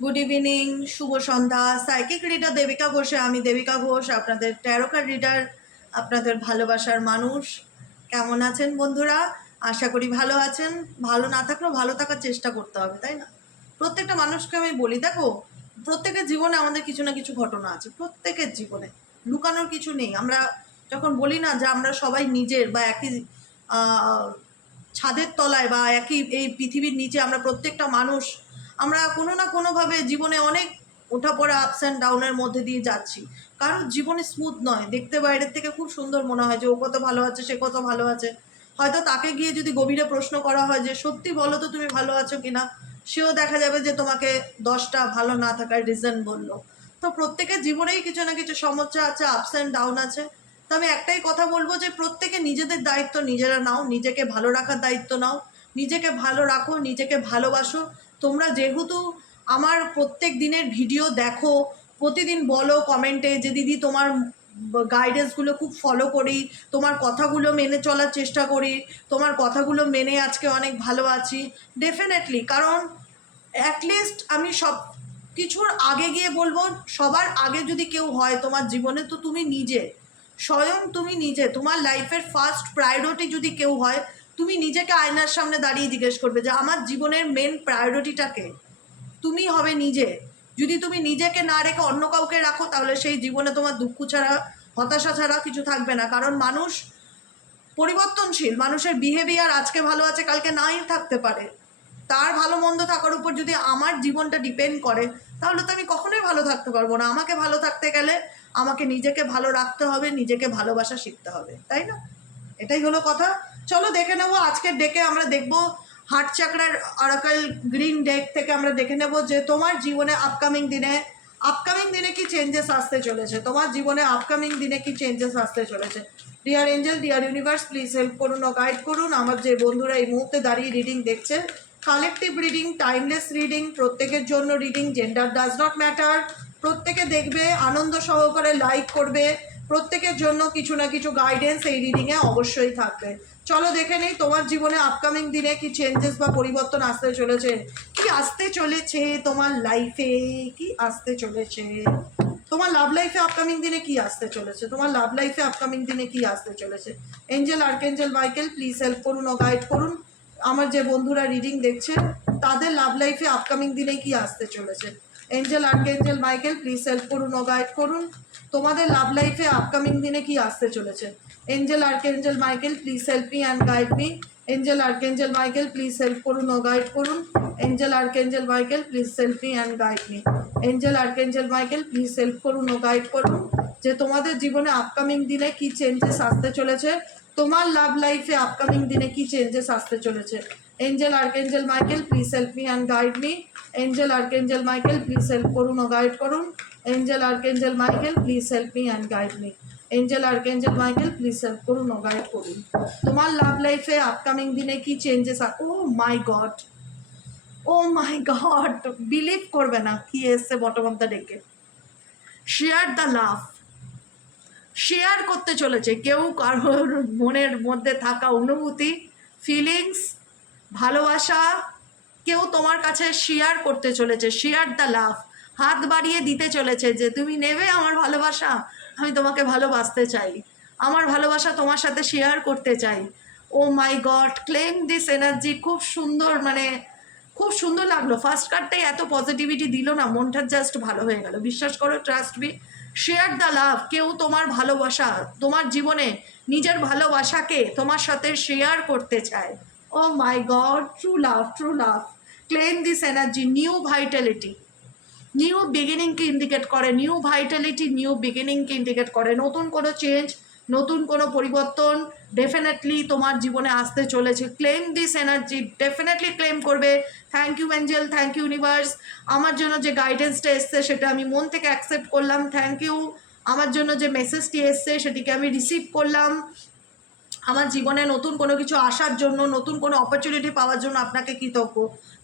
Good evening, শুভ সন্ধ্যা। Psychic reader Devika ঘোষে, আমি দেবিকা ঘোষ, আপনাদের ট্যারোকার রিডার, আপনাদের ভালোবাসার মানুষ। কেমন আছেন বন্ধুরা? আশা করি ভালো আছেন। ভালো না থাকলেও ভালো থাকার চেষ্টা করতে হবে, তাই না? প্রত্যেকটা মানুষকে আমি বলি, দেখো, প্রত্যেকের জীবনে আমাদের কিছু না কিছু ঘটনা আছে, প্রত্যেকের জীবনে লুকানোর কিছু নেই। আমরা যখন বলি না যে আমরা সবাই নিজের বা একই ছাদের তলায় বা একই এই পৃথিবীর নিচে আমরা প্রত্যেকটা মানুষ, আমরা কোনো না কোনোভাবে জীবনে অনেক ওঠাপড়া, আপস অ্যান্ড ডাউনের মধ্যে দিয়ে যাচ্ছি। কারোর জীবনে স্মুথ নয়, দেখতে বাইরের থেকে খুব সুন্দর মনে হয় যে ও কত ভালো আছে, সে কত ভালো আছে। হয়তো তাকে গিয়ে যদি গভীরে প্রশ্ন করা হয় যে সত্যি বলো তো তুমি ভালো আছো কিনা, সেও দেখা যাবে যে তোমাকে 10টা ভালো না থাকার রিজন বললো। তো প্রত্যেকের জীবনেই কিছু না কিছু সমস্যা আছে, আপস অ্যান্ড ডাউন আছে। তো আমি একটাই কথা বলবো যে প্রত্যেকে নিজেদের দায়িত্ব নিজেরা নাও, নিজেকে ভালো রাখার দায়িত্ব নাও, নিজেকে ভালো রাখো, নিজেকে ভালোবাসো। তোমরা যেহেতু আমার প্রত্যেক দিনের ভিডিও দেখো, প্রতিদিন বলো কমেন্টে যে দিদি তোমার গাইডেন্সগুলো খুব ফলো করি, তোমার কথাগুলো মেনে চলার চেষ্টা করি, তোমার কথাগুলো মেনে আজকে অনেক ভালো আছি। ডেফিনেটলি, কারণ অ্যাটলিস্ট আমি সব কিছুর আগে গিয়ে বলবো, সবার আগে যদি কেউ হয় তোমার জীবনে তো তুমি নিজে, স্বয়ং তুমি নিজে। তোমার লাইফের ফার্স্ট প্রায়োরিটি যদি কেউ হয়, তুমি নিজেকে আয়নার সামনে দাঁড়িয়ে জিজ্ঞেস করবে যে আমার জীবনের মেন প্রায়োরিটিটাকে তুমি হবে নিজে। যদি তুমি নিজেকে না রেখে অন্য কাউকে রাখো, তাহলে সেই জীবনে তোমার দুঃখ ছাড়া, হতাশা ছাড়া কিছু থাকবে না। কারণ মানুষ পরিবর্তনশীল, মানুষের বিহেভিয়ার আজকে ভালো আছে, কালকে নাই থাকতে পারে। তার ভালো মন্দ থাকার উপর যদি আমার জীবনটা ডিপেন্ড করে, তাহলে তো আমি কখনোই ভালো থাকতে পারবো না। আমাকে ভালো থাকতে গেলে আমাকে নিজেকে ভালো রাখতে হবে, নিজেকে ভালোবাসা শিখতে হবে, তাই না? এটাই হলো কথা। চলো দেখে নেবো আজকের ডেকে। আমরা দেখবো হার্ট চাকরার অরাকল গ্রিন ডেক থেকে আমরা দেখে নেব যে তোমার জীবনে আপকামিং দিনে কি চেঞ্জেস আসতে চলেছে, তোমার জীবনে আপকামিং দিনে কি চেঞ্জেস আসতে চলেছে। Dear angel, deer universe, please help করুন ও গাইড করুন আমার যে বন্ধুরা এই মুহূর্তে দাঁড়িয়ে রিডিং দেখছে। কালেকটিভ রিডিং, টাইমলেস রিডিং, প্রত্যেকের জন্য reading, gender does not matter. প্রত্যেকে দেখবে, আনন্দ সহকারে লাইক করবে। প্রত্যেকের জন্য কিছু না কিছু গাইডেন্স এই রিডিংয়ে অবশ্যই থাকবে। চলো দেখে নেই তোমার জীবনে আপকামিং দিনে কি চেঞ্জেস বা পরিবর্তন আসতে চলেছে, কি আসতে চলেছে তোমার লাইফে, কি আসতে চলেছে তোমার লাভ লাইফে আপকামিং দিনে, কি আসতে চলেছে তোমার লাভ লাইফে আপকামিং দিনে, কি আসতে চলেছে। Angel, archangel Michael, please help করুন ও গাইড করুন আমার যে বন্ধুরা রিডিং দেখছে, তাদের লাভ লাইফে আপকামিং দিনে কি আসতে চলেছে। Angel, archangel Michael, please help করুন ও গাইড করুন তোমাদের লাভ লাইফে আপকামিং দিনে কি আসতে চলেছে। Angel, archangel Michael, please help me and guide me. Angel, archangel Michael, please help করুন ও গাইড করুন। Angel, archangel Michael, please help me and guide me. Angel, archangel Michael, please help করুন ও গাইড করুন যে তোমাদের জীবনে আপকামিং দিনে কি চেঞ্জেস আসতে চলেছে, তোমার লাভ লাইফে আপকামিং দিনে কি চেঞ্জেস আসতে চলেছে। Angel, archangel Michael, please help me and guide me. Angel, archangel Michael, please help করুন ও গাইড করুন। Angel, archangel Michael, please help me and guide me. Angel, archangel Michael, please help করুন ও guide করুন তোমার লাভ লাইফে আপকামিং দিনে কি changes. O my god, O my god, believe করবে না কি এসছে বটম অফ দ্য ডেকে। শেয়ার দ্য লাভ, শেয়ার করতে চলেছে কেউ কারোর মনের মধ্যে থাকা অনুভূতি, ফিলিংস, ভালোবাসা, কেউ তোমার কাছে শেয়ার করতে চলেছে। শেয়ার দ্য লাভ, হাত বাড়িয়ে দিতে চলেছে যে তুমি নেবে আমার ভালোবাসা, আমি তোমাকে ভালোবাসতে চাই, আমার ভালোবাসা তোমার সাথে শেয়ার করতে চাই। ও my god, claim this energy. খুব সুন্দর, মানে খুব সুন্দর লাগলো। ফার্স্ট কার্ডটাই এত পজিটিভিটি দিল না, মনটা জাস্ট ভালো হয়ে গেল। বিশ্বাস করো, ট্রাস্ট মি। শেয়ার দ্য লাভ, কেউ তোমার ভালোবাসা, তোমার জীবনে নিজের ভালোবাসাকে তোমার সাথে শেয়ার করতে চায়। Oh my god, true love, true love. Claim this energy, new vitality, new বিগিনিংকে ইন্ডিকেট করে। নিউ ভাইটালিটি নিউ বিগিনিংকে ইন্ডিকেট করে। নতুন কোনো চেঞ্জ, নতুন কোনো পরিবর্তন ডেফিনেটলি তোমার জীবনে আসতে চলেছে। Claim this energy, definitely claim করবে। Thank you angel, thank you universe. আমার জন্য যে গাইডেন্সটা এসছে সেটা আমি মন থেকে অ্যাকসেপ্ট করলাম। Thank you. আমার জন্য যে মেসেজটি এসছে সেটিকে আমি রিসিভ করলাম। আমার জীবনে নতুন কোনো কিছু আসার জন্য, নতুন কোনো অপরচুনিটি পাওয়ার জন্য আপনাকে কৃতজ্ঞ।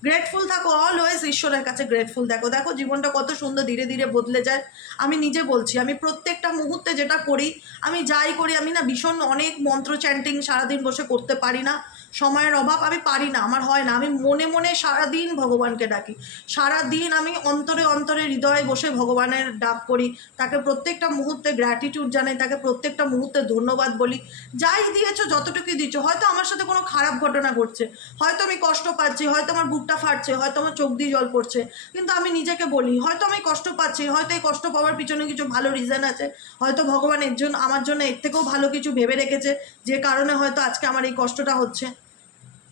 গ্রেটফুল থাকো, অলওয়েজ ঈশ্বরের কাছে গ্রেটফুল দেখো। দেখো জীবনটা কত সুন্দর ধীরে ধীরে বদলে যায়। আমি নিজে বলছি, আমি প্রত্যেকটা মুহূর্তে যেটা করি, আমি যাই করি, আমি না ভীষণ অনেক মন্ত্র চ্যান্টিং সারাদিন বসে করতে পারি না। সময়ের অভাব, আমি পারি না, আমার হয় না। আমি মনে মনে সারাদিন ভগবানকে ডাকি, সারাদিন আমি অন্তরে অন্তরে হৃদয়ে বসে ভগবানের ডাক করি, তাকে প্রত্যেকটা মুহূর্তে গ্র্যাটিটিউড জানাই, তাকে প্রত্যেকটা মুহূর্তে ধন্যবাদ বলি। যাই দিয়েছো, যতটুকুই দিচ্ছ, হয়তো আমার সাথে কোনো খারাপ ঘটনা ঘটছে, হয়তো আমি কষ্ট পাচ্ছি, হয়তো আমার বুকটা ফাটছে, হয়তো আমার চোখ দিয়ে জল পড়ছে, কিন্তু আমি নিজেকে বলি হয়তো আমি কষ্ট পাচ্ছি, হয়তো এই কষ্ট পাওয়ার পিছনে কিছু ভালো রিজন আছে, হয়তো ভগবান এর জন্য আমার জন্য এর থেকেও ভালো কিছু ভেবে রেখেছে, যে কারণে হয়তো আজকে আমার এই কষ্টটা হচ্ছে।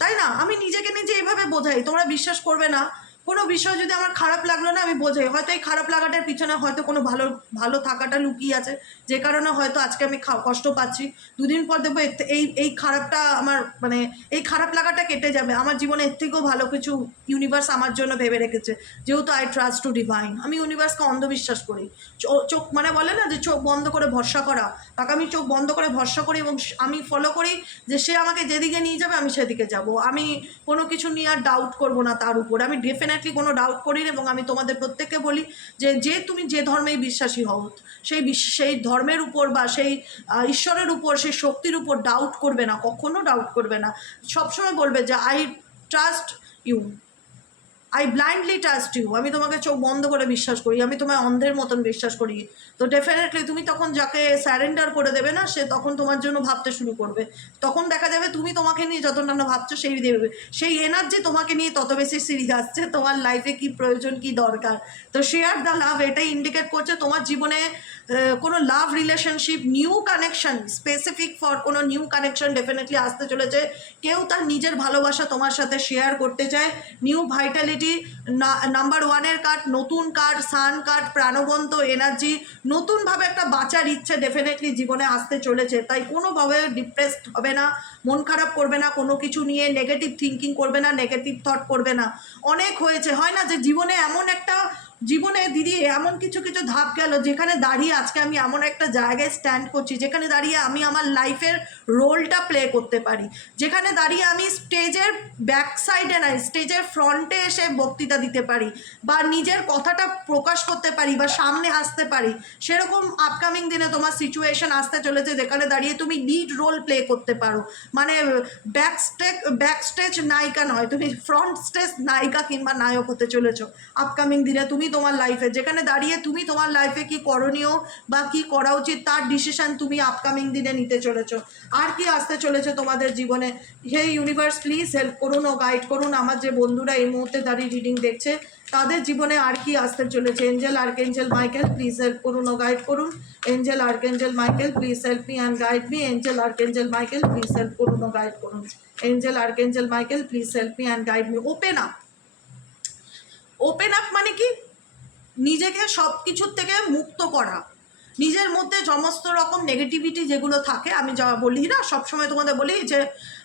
তাই না? আমি নিজেকে নিজে এভাবে বোঝাই। তোমরা বিশ্বাস করবে না, কোনো বিষয় যদি আমার খারাপ লাগলো না, আমি বোঝাই হয়তো এই খারাপ লাগাটার পিছনে হয়তো কোনো ভালো ভালো থাকাটা লুকিয়ে আছে, যে কারণে হয়তো আজকে আমি কষ্ট পাচ্ছি। দুদিন পর দেখবো এই এই খারাপটা আমার মানে এই খারাপ লাগাটা কেটে যাবে, আমার জীবনে এর থেকেও ভালো কিছু ইউনিভার্স আমার জন্য ভেবে রেখেছে। যেহেতু আই ট্রাস্ট টু ডিভাইন, আমি ইউনিভার্সকে অন্ধবিশ্বাস করি। চোখ মানে বলে না যে চোখ বন্ধ করে ভরসা করা, তাকে আমি চোখ বন্ধ করে ভরসা করি এবং আমি ফলো করি যে সে আমাকে যেদিকে নিয়ে যাবে আমি সেদিকে যাব। আমি কোনো কিছু নিয়ে আর ডাউট করব না তার উপর, আমি ডেফিনেটলি কোনো ডাউট করি না। এবং আমি তোমাদের প্রত্যেককে বলি যে তুমি যে ধর্মেই বিশ্বাসী হও, সেই ধর্মের উপর বা সেই ঈশ্বরের উপর, সেই শক্তির উপর ডাউট করবে না, কখনো ডাউট করবে না। সবসময় বলবে যে I trust you, I blindly trust you, আমি তোমাকে চোখ বন্ধ করে বিশ্বাস করি, আমি তোমায় অন্ধের মতন বিশ্বাস করি। তো ডেফিনেটলি তুমি তখন যাকে স্যারেন্ডার করে দেবে না, সে তখন তোমার জন্য ভাবতে শুরু করবে। তখন দেখা যাবে তুমি তোমাকে নিয়ে যতটা না ভাবছো, সেই দেবে, সেই এনার্জি তোমাকে নিয়ে তত বেশি সিরিজ আসছে, তোমার লাইফে কি প্রয়োজন, কি দরকার। তো শেয়ার দ্য লাভ এটাই ইন্ডিকেট করছে তোমার জীবনে কোনো লাভ relationship, new connection, specific for কোনো নিউ কানেকশন ডেফিনেটলি আসতে চলেছে। কেউ তার নিজের ভালোবাসা তোমার সাথে শেয়ার করতে চায়। নিউ ভাইটালিটি, নাম্বার 1-এর কার্ড, নতুন কার্ড, সান কার্ড, প্রাণবন্ত এনার্জি, নতুনভাবে একটা বাঁচার ইচ্ছে ডেফিনেটলি জীবনে আসতে চলেছে। তাই কোনোভাবে ডিপ্রেসড হবে না, মন খারাপ করবে না, কোনো কিছু নিয়ে নেগেটিভ থিঙ্কিং করবে না, নেগেটিভ থট করবে না। অনেক হয়েছে, হয় না যে জীবনে এমন একটা, জীবনে দিদি এমন কিছু কিছু ধাপ গেল যেখানে দাঁড়িয়ে আজকে আমি এমন একটা জায়গায় স্ট্যান্ড করছি, যেখানে দাঁড়িয়ে আমি আমার লাইফের রোলটা প্লে করতে পারি, যেখানে দাঁড়িয়ে আমি স্টেজের ব্যাক সাইডে নাই, স্টেজের ফ্রন্টে এসে বক্তৃতা দিতে পারি, বা নিজের কথাটা প্রকাশ করতে পারি, বা সামনে আসতে পারি। সেরকম আপকামিং দিনে তোমার সিচুয়েশন আসতে চলেছে যেখানে দাঁড়িয়ে তুমি লিড রোল প্লে করতে পারো। মানে ব্যাক স্টেজ নায়িকা নয়, তুমি ফ্রন্ট স্টেজ নায়িকা কিংবা নায়ক হতে চলেছো আপকামিং দিনে তুমি তোমার লাইফে, যেখানে দাঁড়িয়ে তুমি তোমার লাইফে কি করণীয় বা কি করা উচিত তার ডিসিশন তুমি আপকামিং দিনে নিতে চলেছো। আর কি আসতে চলেছে তোমাদের জীবনে, হে ইউনিভার্স প্লিজ হেল্প করুন ও গাইড করুন আমার যে বন্ধুরা এই মুহূর্তে দাঁড়িয়ে রিডিং দেখছে, তাদের জীবনে আর কি আসতে চলেছে। Angel archangel Michael please help করুন ও গাইড করুন। Angel archangel Michael please help me and guide me. Angel archangel Michael please help করুন ও গাইড করুন। Angel archangel Michael please help me and guide me. Open up, open up মানে কি? নিজেকে সব কিছুর থেকে মুক্ত করা, নিজের মধ্যে সমস্ত রকম নেগেটিভিটি যেগুলো থাকে, আমি যা বলি না সবসময় তোমাদের বলি যে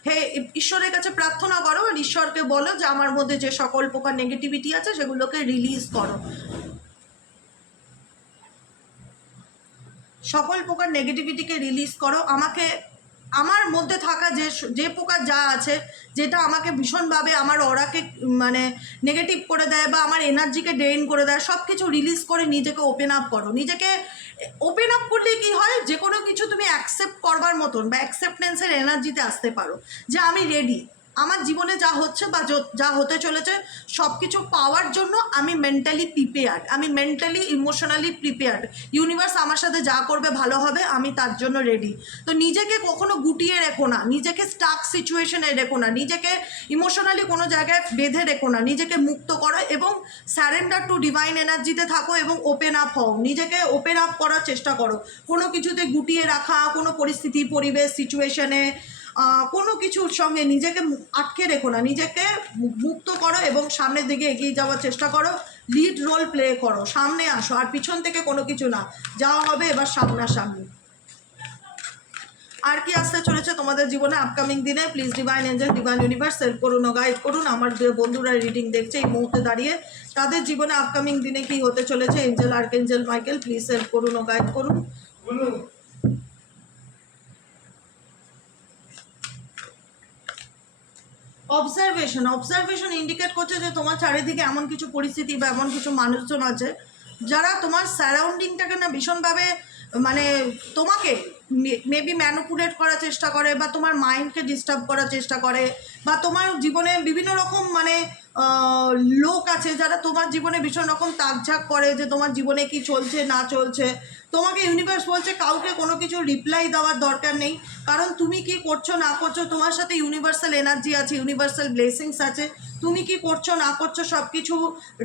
হে ঈশ্বরের কাছে প্রার্থনা করো আর ঈশ্বরকে বলো যে আমার মধ্যে যে সকল প্রকার নেগেটিভিটি আছে সেগুলোকে রিলিজ করো, সকল প্রকার নেগেটিভিটিকে রিলিজ করো। আমাকে আমার মধ্যে থাকা যে প্রকার যা আছে, যেটা আমাকে ভীষণভাবে আমার অরাকে মানে নেগেটিভ করে দেয় বা আমার এনার্জিকে ড্রেন করে দেয়, সব কিছু রিলিজ করে নিজেকে ওপেন আপ করো। নিজেকে ওপেন আপ করলে কি হয়, যে কোনো কিছু তুমি অ্যাকসেপ্ট করবার মতন বা অ্যাকসেপ্টেন্সের এনার্জিতে আসতে পারো, যে আমি রেডি, আমার জীবনে যা হচ্ছে বা যা হতে চলেছে সব কিছু পাওয়ার জন্য আমি মেন্টালি প্রিপেয়ার্ড, আমি মেন্টালি ইমোশনালি প্রিপেয়ার্ড। ইউনিভার্স আমার সাথে যা করবে ভালো হবে, আমি তার জন্য রেডি। তো নিজেকে কখনো গুটিয়ে রেখো না, নিজেকে স্টাক সিচুয়েশনে রেখো না, নিজেকে ইমোশনালি কোনো জায়গায় বেঁধে রেখো না, নিজেকে মুক্ত করো এবং স্যারেন্ডার টু ডিভাইন এনার্জিতে থাকো এবং ওপেন আপ হও, নিজেকে ওপেন আপ করার চেষ্টা করো। কোনো কিছুতে গুটিয়ে রাখা, কোনো পরিস্থিতি, পরিবেশ, সিচুয়েশনে কোনো কিছুর সঙ্গে নিজেকে আটকে রেখো না, নিজেকে মুক্ত করো এবং সামনের দিকে এগিয়ে যাওয়ার চেষ্টা করো, লিড রোল প্লে করো, সামনে আসো, আর পিছন থেকে কোনো কিছু না, যাওয়া হবে এবার সামনাসামনি। আর কি আসতে চলেছে তোমাদের জীবনে আপকামিং দিনে, please divine angel, divine universe help করুন ও গাইড করুন আমার যে বন্ধুরা রিডিং দেখছে এই মুহূর্তে দাঁড়িয়ে, তাদের জীবনে আপকামিং দিনে কি হতে চলেছে। Angel archangel Michael please help করুন ও গাইড করুন। অবজারভেশন ইন্ডিকেট করছে যে তোমার চারিদিকে এমন কিছু পরিস্থিতি বা এমন কিছু মানুষজন আছে যারা তোমার সারাউন্ডিংটাকে না ভীষণভাবে মানে তোমাকে মেবি ম্যানিপুলেট করার চেষ্টা করে, বা তোমার মাইন্ডকে ডিস্টার্ব করার চেষ্টা করে, বা তোমার জীবনে বিভিন্ন রকম মানে লোক আছে যারা তোমার জীবনে ভীষণ রকম তাকঝাক করে যে তোমার জীবনে কি চলছে না চলছে। তোমাকে ইউনিভার্স বলছে কাউকে কোনো কিছু রিপ্লাই দেওয়ার দরকার নেই, কারণ তুমি কি করছো না করছো তোমার সাথে ইউনিভার্সাল এনার্জি আছে, ইউনিভার্সাল ব্লেসিংস আছে। তুমি কি করছো না করছো সব কিছু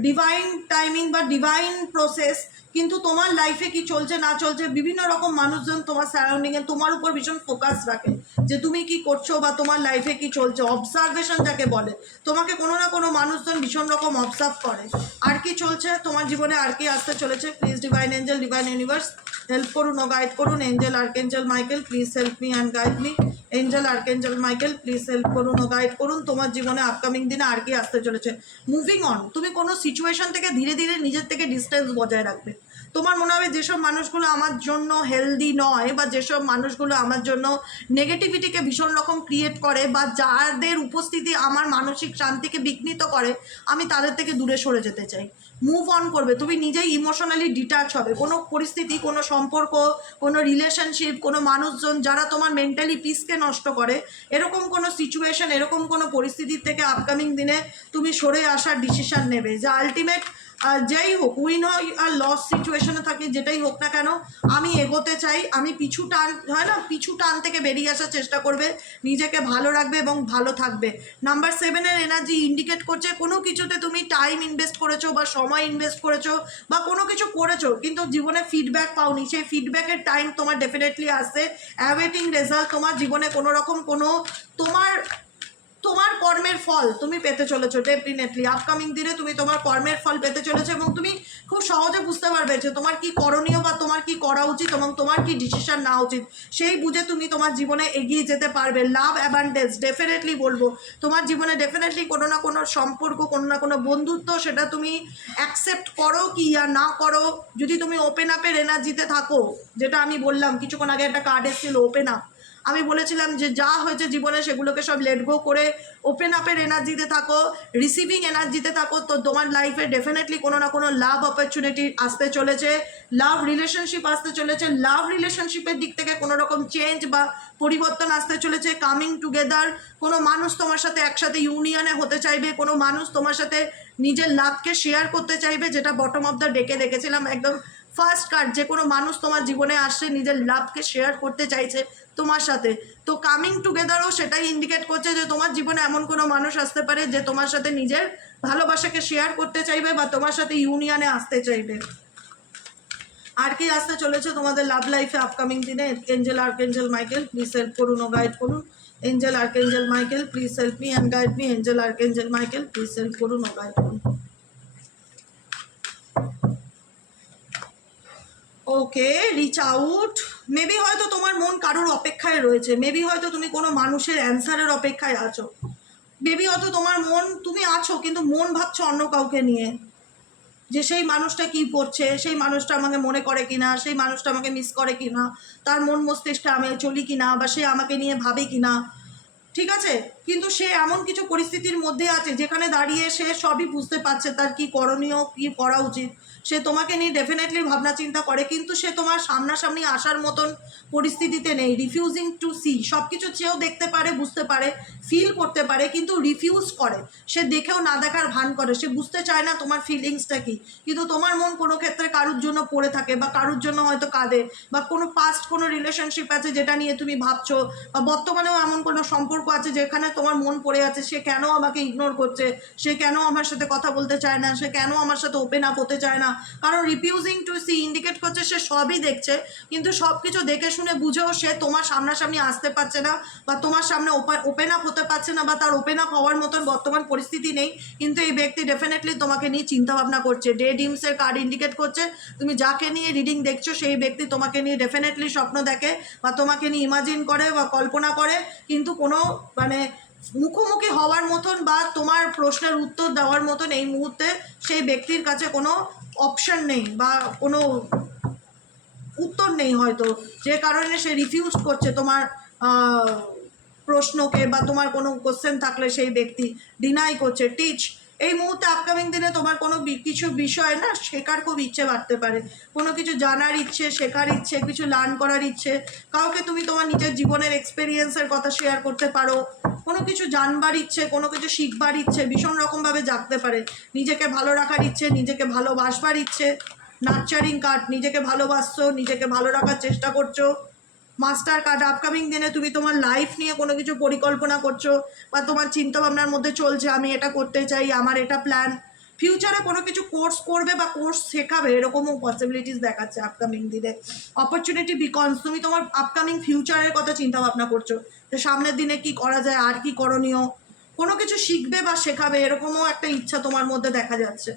ডিভাইন টাইমিং বা ডিভাইন প্রসেস। কিন্তু তোমার লাইফে কি চলছে না চলছে বিভিন্ন রকম মানুষজন তোমার সারাউন্ডিংয়ে তোমার উপর ভীষণ ফোকাস রাখে যে তুমি কি করছো বা তোমার লাইফে কি চলছে। অবজারভেশন যাকে বলে, তোমাকে কোনো না কোনো মানুষজন ভীষণ রকম অবজার্ভ করে। আর কি চলছে তোমার জীবনে, আর কি আসতে চলেছে, please divine angel, divine universe help করুন ও গাইড করুন। Angel archangel Michael please help me and guide me. Angel archangel Michael please help করুন ও গাইড করুন। তোমার জীবনে আপকামিং দিনে আর কি আসতে চলেছে। মুভিং অন, তুমি কোনো সিচুয়েশন থেকে ধীরে ধীরে নিজের থেকে ডিস্টেন্স বজায় রাখবে। তোমার মনে হবে যেসব মানুষগুলো আমার জন্য হেলদি নয়, বা যেসব মানুষগুলো আমার জন্য নেগেটিভিটিকে ভীষণ রকম ক্রিয়েট করে, বা যাদের উপস্থিতি আমার মানসিক শান্তিকে বিঘ্নিত করে, আমি তাদের থেকে দূরে সরে যেতে চাই। মুভ অন করবে, তুমি নিজেই ইমোশনালি ডিটাচ হবে। কোনো পরিস্থিতি, কোনো সম্পর্ক, কোনো রিলেশনশিপ, কোনো মানুষজন যারা তোমার মেন্টালি পিসকে নষ্ট করে, এরকম কোনো সিচুয়েশন, এরকম কোনো পরিস্থিতির থেকে আপকামিং দিনে তুমি সরে আসার ডিসিশন নেবে। যা আলটিমেট যেই হোক, উইন হয় আর লস সিচুয়েশনে থাকি, যেটাই হোক না কেন, আমি এগোতে চাই। আমি পিছু টান হয় না, পিছু টান থেকে বেরিয়ে আসার চেষ্টা করবে, নিজেকে ভালো রাখবে এবং ভালো থাকবে। নাম্বার 7-এর এনার্জি ইন্ডিকেট করছে কোনো কিছুতে তুমি টাইম ইনভেস্ট করেছো বা সময় ইনভেস্ট করেছো বা কোনো কিছু করেছো, কিন্তু জীবনে ফিডব্যাক পাওনি। সেই ফিডব্যাকের টাইম তোমার ডেফিনেটলি আসছে। অ্যাওয়েটিং রেজাল্ট, তোমার জীবনে কোনো রকম কোনো তোমার তোমার কর্মের ফল তুমি পেতে চলেছো। ডেফিনেটলি আপকামিং দিনে তুমি তোমার কর্মের ফল পেতে চলেছো, এবং তুমি খুব সহজে বুঝতে পারবে যে তোমার কি করণীয় বা তোমার কি করা উচিত এবং তোমার কি ডিসিশন নেওয়া উচিত। সেই বুঝে তুমি তোমার জীবনে এগিয়ে যেতে পারবে। লাভ অ্যাবান্ডেন্স ডেফিনেটলি বলবো, তোমার জীবনে ডেফিনেটলি কোনো না কোনো সম্পর্ক, কোনো না কোনো বন্ধুত্ব, সেটা তুমি অ্যাকসেপ্ট করো কি আর না করো। যদি তুমি ওপেন আপের এনার্জিতে থাকো, যেটা আমি বললাম কিছুক্ষণ আগে, একটা কার্ড এসেছিল ওপেন আপ, আমি বলেছিলাম যে যা হয়েছে জীবনে সেগুলোকে সব লেট গো করে ওপেন আপের এনার্জিতে থাকো, রিসিভিং এনার্জিতে থাকো, তো তোমার লাইফে ডেফিনেটলি কোনো না কোনো লাভ অপরচুনিটি আসতে চলেছে, লাভ রিলেশনশিপ আসতে চলেছে। লাভ রিলেশনশিপের দিক থেকে কোনো রকম চেঞ্জ বা পরিবর্তন আসতে চলেছে। কামিং টুগেদার, কোনো মানুষ তোমার সাথে একসাথে ইউনিয়নে হতে চাইবে, কোনো মানুষ তোমার সাথে নিজের লাভকে শেয়ার করতে চাইবে, যেটা বটম অফ দ্য ডেকে দেখেছিলাম একদম ফার্স্ট কার্ড, যে কোনো মানুষ তোমার জীবনে আসছে নিজের লাভকে শেয়ার করতে চাইছে তোমার সাথে। তো কামিং টুগেদারও সেটাই ইন্ডিকেট করছে যে তোমার জীবনে এমন কোনো মানুষ আসতে পারে যে তোমার সাথে নিজের ভালোবাসাকে শেয়ার করতে চাইবে বা তোমার সাথে ইউনিয়নে আসতে চাইবে। আর কি আসতে চলেছে তোমাদের লাভ লাইফে আপকামিং দিনে। Angel archangel Michael please help করুন ও গাইড করুন। Angel archangel Michael please help me and guide me. Angel archangel Michael please help করুন ও গাইড করুন। ওকে, রিচ আউট। মেবি হয়তো তোমার মন কারোর অপেক্ষায় রয়েছে, মেবি হয়তো তুমি কোনো মানুষের অ্যান্সারের অপেক্ষায় আছো, মেবি হয়তো তোমার মন, তুমি আছো কিন্তু মন ভাবছো অন্য কাউকে নিয়ে, যে সেই মানুষটা কি করছে, সেই মানুষটা আমাকে মনে করে কিনা, সেই মানুষটা আমাকে মিস করে কিনা, তার মন মস্তিষ্কে আমি চলি কিনা, বা সে আমাকে নিয়ে ভাবে কিনা। ঠিক আছে, কিন্তু সে এমন কিছু পরিস্থিতির মধ্যে আছে যেখানে দাঁড়িয়ে সে সবই বুঝতে পারছে তার কি করণীয়, কি করা উচিত। সে তোমাকে নিয়ে ডেফিনেটলি ভাবনা চিন্তা করে, কিন্তু সে তোমার সামনাসামনি আসার মতন পরিস্থিতিতে নেই। রিফিউজিং টু সি, সব কিছু চেয়েও দেখতে পারে, বুঝতে পারে, ফিল করতে পারে, কিন্তু রিফিউজ করে। সে দেখেও না দেখার ভান করে, সে বুঝতে চায় না তোমার ফিলিংসটা কি। কিন্তু তোমার মন কোনো ক্ষেত্রে কারুর জন্য পড়ে থাকে, বা কারুর জন্য হয়তো কাঁদে, বা কোনো পাস্ট কোনো রিলেশনশিপ আছে যেটা নিয়ে তুমি ভাবছো, বা বর্তমানেও এমন কোনো সম্পর্ক আছে যেখানে তোমার মন পড়ে আছে, সে কেন আমাকে ইগনোর করছে, সে কেন আমার সাথে কথা বলতে চায় না, সে কেন আমার সাথে ওপেন আপ হতে চায় না। কারণ রিফিউজিং টু সি ইন্ডিকেট করছে সে সবই দেখছে, কিন্তু সব কিছু দেখে শুনে বুঝেও সে তোমার সামনাসামনি আসতে পারছে না, বা তোমার সামনে ওপেন আপ হতে পারছে না, বা তার ওপেন আপ হওয়ার মতন বর্তমান পরিস্থিতি নেই। কিন্তু এই ব্যক্তি ডেফিনেটলি তোমাকে নিয়ে চিন্তা ভাবনা করছে। ডে ডিমসের কার্ড ইন্ডিকেট করছে তুমি যাকে নিয়ে রিডিং দেখছো সেই ব্যক্তি তোমাকে নিয়ে ডেফিনেটলি স্বপ্ন দেখে, বা তোমাকে নিয়ে ইমাজিন করে বা কল্পনা করে, কিন্তু কোনো মানে মুখোমুখি হওয়ার মতন বা তোমার প্রশ্নের উত্তর দেওয়ার মতন এই মুহূর্তে সেই ব্যক্তির কাছে কোনো অপশন নেই, বা কোনো উত্তর নেই হয়তো, যে কারণে সে রিফিউজ করছে তোমার প্রশ্নকে, বা তোমার কোনো কোশ্চেন থাকলে সেই ব্যক্তি ডিনাই করছে। টিচ, এই মুহূর্তে আপকামিং দিনে তোমার কোনো কিছু বিষয় না শেখার খুব ইচ্ছে বাড়তে পারে, কোনো কিছু জানার ইচ্ছে, শেখার ইচ্ছে, কিছু লার্ন করার ইচ্ছে, কাউকে তুমি তোমার নিজের জীবনের এক্সপেরিয়েন্সের কথা শেয়ার করতে পারো, কোনো কিছু জানবার ইচ্ছে, কোনো কিছু শিখবার ইচ্ছে ভীষণ রকমভাবে জাগতে পারে, নিজেকে ভালো রাখার ইচ্ছে, নিজেকে ভালোবাসবার ইচ্ছে, নার্চারিং কার্ড, নিজেকে ভালোবাসছো, নিজেকে ভালো রাখার চেষ্টা করছো। মাস্টার কার্ড, আপকামিং দিনে তুমি তোমার লাইফ নিয়ে কোনো কিছু পরিকল্পনা করছো বা তোমার চিন্তাভাবনার মধ্যে চলছে আমি এটা করতে চাই, আমার এটা প্ল্যান, ফিউচারে কোনো কিছু কোর্স করবে বা কোর্স শেখাবে, এরকমও পসিবিলিটিস দেখাচ্ছে আপকামিং দিনে। অপরচুনিটি বিকনস, তুমি তোমার আপকামিং ফিউচারের কথা চিন্তা ভাবনা করছো যে সামনের দিনে কি করা যায়, আর কি করণীয়, কোনো কিছু শিখবে বা শেখাবে, এরকমও একটা ইচ্ছা তোমার মধ্যে দেখা যাচ্ছে।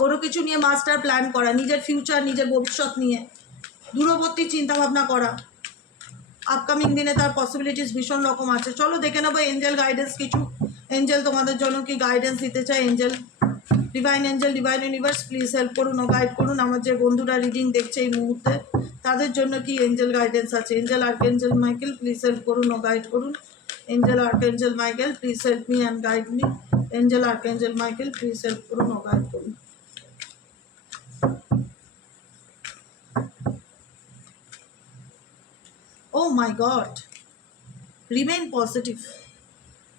কোনো কিছু নিয়ে মাস্টার প্ল্যান করা, নিজের ফিউচার, নিজের ভবিষ্যৎ নিয়ে দূরবর্তী চিন্তাভাবনা করা আপকামিং দিনে তার পসিবিলিটিস ভীষণ রকম আছে। চলো দেখে নেবো এঞ্জেল গাইডেন্স কিছু, এঞ্জেল তোমাদের জন্য কি গাইডেন্স দিতে চায়। Angel, divine angel, divine universe please help করুন ও গাইড করুন আমার যে বন্ধুরা রিডিং দেখছে এই মুহূর্তে, তাদের জন্য কি এঞ্জেল গাইডেন্স আছে। Angel archangel Michael please help করুন ও গাইড করুন। Angel archangel Michael please help me and guide me. Angel archangel Michael please help করুন ও গাইড করুন। Oh my God, remain positive.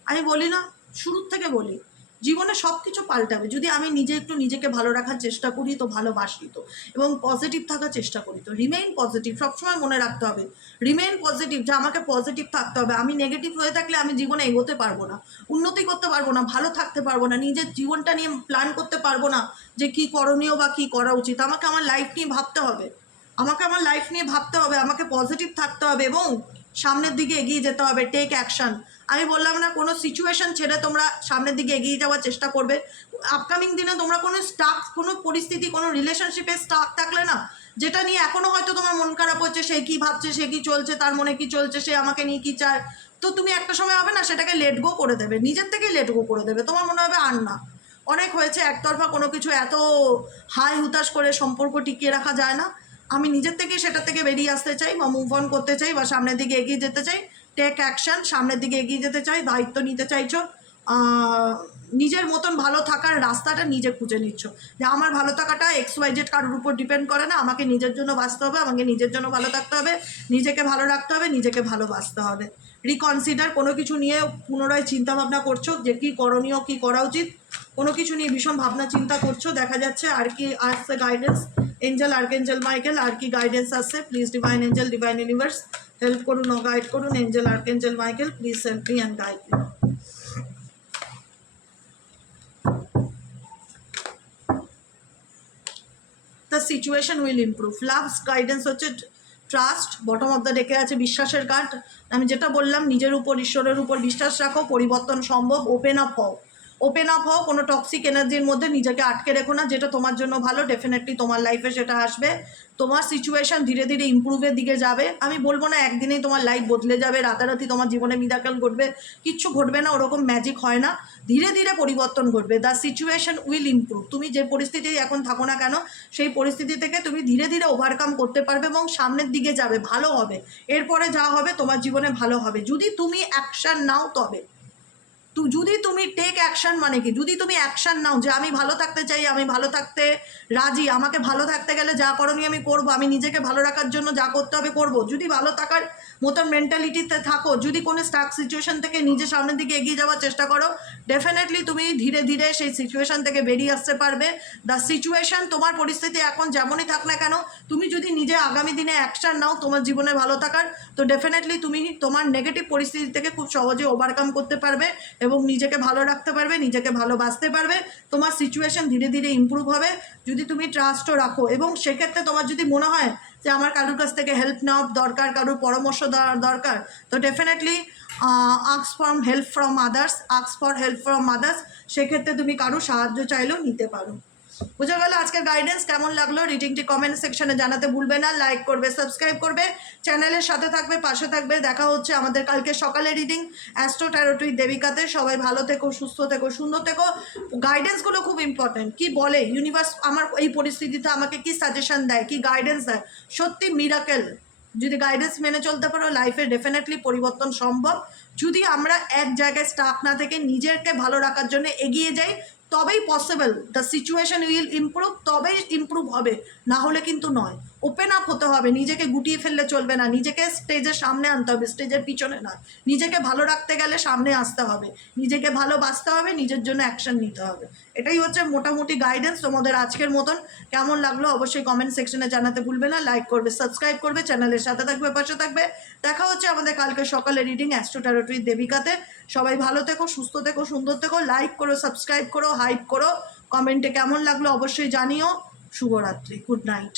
আমি বলি না, শুরুর থেকে বলি, জীবনে সব কিছু পাল্টাবে যদি আমি নিজে একটু নিজেকে ভালো রাখার চেষ্টা করি তো, ভালোবাসি তো, এবং পজিটিভ থাকার চেষ্টা করি তো। রিমেইন পজিটিভ, সবসময় মনে রাখতে হবে রিমেইন পজিটিভ, যে আমাকে পজিটিভ থাকতে হবে। আমি নেগেটিভ হয়ে থাকলে আমি জীবনে এগোতে পারবো না, উন্নতি করতে পারবো না, ভালো থাকতে পারবো না, নিজের জীবনটা নিয়ে প্ল্যান করতে পারবো না যে কী করণীয় বা কী করা উচিত। আমাকে আমার লাইফ নিয়ে ভাবতে হবে, আমাকে আমার লাইফ নিয়ে ভাবতে হবে, আমাকে পজিটিভ থাকতে হবে এবং সামনের দিকে এগিয়ে যেতে হবে। Take action. আমি বললাম না, কোনো সিচুয়েশন ছেড়ে তোমরা সামনের দিকে এগিয়ে যাওয়ার চেষ্টা করবে। আপকামিং দিনে তোমরা কোনো স্টাক, কোনো পরিস্থিতি, কোনো রিলেশনশিপে স্টাক থাকলে না, যেটা নিয়ে এখনও হয়তো তোমার মন খারাপ হচ্ছে, সে কী ভাবছে, সে কী চলছে, তার মনে কী চলছে, সে আমাকে নিয়ে কী চায়, তো তুমি একটা সময় হবে না সেটাকে লেট গো করে দেবে, নিজের থেকেই লেট গো করে দেবে। তোমার মনে হবে আর না, অনেক হয়েছে, একতরফা কোনো কিছু এত হাই হুতাশ করে সম্পর্ক টিকিয়ে রাখা যায় না। আমি নিজের থেকেই সেটা থেকে বেরিয়ে আসতে চাই বা মুভ অন করতে চাই বা সামনের দিকে এগিয়ে যেতে চাই। টেক অ্যাকশন, সামনের দিকে এগিয়ে যেতে চাই, দায়িত্ব নিতে চাইছো, নিজের মতন ভালো থাকার রাস্তাটা নিজে খুঁজে নিচ্ছ, যে আমার ভালো থাকাটা XYZ কারোর উপর ডিপেন্ড করে না, আমাকে নিজের জন্য বাঁচতে হবে, আমাকে নিজের জন্য ভালো থাকতে হবে, নিজেকে ভালো রাখতে হবে, নিজেকে ভালোবাসতে হবে। রিকনসিডার, কোনো কিছু নিয়ে পুনরায় চিন্তাভাবনা করছো যে কী করণীয়, কী করা উচিত, কোনো কিছু নিয়ে ভীষণ ভাবনা চিন্তা করছো, দেখা যাচ্ছে। আর কি আসছে গাইডেন্স, এঞ্জেল আর্কএঞ্জেল মাইকেল আর কি গাইডেন্স আসছে please. Divine angel, divine universe help করুন ও গাইড করুন। Angel archangel Michael please help me and guide me. The situation will improve. Loves guidance হচ্ছে ট্রাস্ট, বটম অফ দ্য ডেকে আছে বিশ্বাসের কার্ড। আমি যেটা বললাম, নিজের উপর, ঈশ্বরের উপর বিশ্বাস রাখো, পরিবর্তন সম্ভব, ওপেন আপ হও, ওপেন আপ হও, কোনো টক্সিক এনার্জির মধ্যে নিজেকে আটকে রেখো না। যেটা তোমার জন্য ভালো ডেফিনেটলি তোমার লাইফে সেটা আসবে। তোমার সিচুয়েশন ধীরে ধীরে ইমপ্রুভের দিকে যাবে। আমি বলবো না একদিনেই তোমার লাইফ বদলে যাবে, রাতারাতি তোমার জীবনে মিরাকেল ঘটবে, কিচ্ছু ঘটবে না, ওরকম ম্যাজিক হয় না, ধীরে ধীরে পরিবর্তন ঘটবে। The situation will improve. তুমি যে পরিস্থিতি এখন থাকো না কেন, সেই পরিস্থিতি থেকে তুমি ধীরে ধীরে ওভারকাম করতে পারবে এবং সামনের দিকে যাবে, ভালো হবে। এরপরে যা হবে তোমার জীবনে ভালো হবে যদি তুমি অ্যাকশান নাও তবে। তো যদি তুমি টেক অ্যাকশন মানে কি, যদি তুমি অ্যাকশন নাও যে আমি ভালো থাকতে চাই, আমি ভালো থাকতে রাজি, আমাকে ভালো থাকতে গেলে যা করণীয় আমি করব, আমি নিজেকে ভালো রাখার জন্য যা করতে হবে করব, যদি ভালো থাকার মতন মেন্টালিটিতে থাকো, যদি কোনো স্টাক সিচুয়েশন থেকে নিজে সামনের দিকে এগিয়ে যাওয়ার চেষ্টা করো, ডেফিনেটলি তুমি ধীরে ধীরে সেই সিচুয়েশন থেকে বেরিয়ে আসতে পারবে। দ্য সিচুয়েশন, তোমার পরিস্থিতি এখন যেমনই থাক না কেন, তুমি যদি নিজে আগামী দিনে অ্যাকশন নাও তোমার জীবনে ভালো থাকার, তো ডেফিনেটলি তুমি তোমার নেগেটিভ পরিস্থিতি থেকে খুব সহজে ওভারকাম করতে পারবে এবং নিজেকে ভালো রাখতে পারবে, নিজেকে ভালোবাসতে পারবে। তোমার সিচুয়েশন ধীরে ধীরে ইমপ্রুভ হবে যদি তুমি ট্রাস্টও রাখো। এবং সেক্ষেত্রে তোমার যদি মনে হয় যে আমার কারোর কাছ থেকে হেল্প নেওয়া দরকার, কারোর পরামর্শ দেওয়া দরকার, তো definitely ask for help from others, ask for help from others. সেক্ষেত্রে তুমি কারো সাহায্য চাইলেও নিতে পারো। বোঝা গেল আজকের গাইডেন্স কেমন লাগলো? রিডিংটি কমেন্ট সেকশনে জানাতে ভুলবে না, লাইক করবে, সাবস্ক্রাইব করবে, চ্যানেলের সাথে থাকবে, পাশে থাকবে। দেখা হচ্ছে আমাদের কালকে সকালে রিডিং অ্যাস্ট্রো ট্যারোট উইথ দেবিকাতে। সবাই ভালো থেকো, সুস্থ থেকো, সুন্দর থেকো। গাইডেন্সগুলো খুব ইম্পর্টেন্ট, কি বলে ইউনিভার্স আমার এই পরিস্থিতিতে, আমাকে কি সাজেশন দেয়, কি গাইডেন্স দেয়, সত্যি মিরাকেল। যদি গাইডেন্স মেনে চলতে পারো লাইফে ডেফিনেটলি পরিবর্তন সম্ভব। যদি আমরা এক জায়গায় স্টাক না থেকে নিজেকে ভালো রাখার জন্য এগিয়ে যাই, তবেই possible the situation will improve, তবেই ইমপ্রুভ হবে, না হলে কিন্তু নয়। ওপেন আপ হতে হবে, নিজেকে গুটিয়ে ফেললে চলবে না, নিজেকে স্টেজের সামনে আনতে হবে, স্টেজের পিছনে না। নিজেকে ভালো রাখতে গেলে সামনে আসতে হবে, নিজেকে ভালোবাসতে হবে, নিজের জন্য অ্যাকশন নিতে হবে। এটাই হচ্ছে মোটামুটি গাইডেন্স তোমাদের আজকের মতন। কেমন লাগলো অবশ্যই কমেন্ট সেকশনে জানাতে ভুলবে না। লাইক করবে, সাবস্ক্রাইব করবে, চ্যানেলের সাথে থাকবে, পাশে থাকবে। দেখা হচ্ছে আমাদের কালকে সকালে রিডিং অ্যাস্ট্রো ট্যারোট উইথ দেবিকাতে। সবাই ভালো থেকো, সুস্থ থেকো, সুন্দর থেকো। লাইক করো, সাবস্ক্রাইব করো, হাইপ করো, কমেন্টে কেমন লাগলো অবশ্যই জানিও। শুভরাত্রি, গুড নাইট।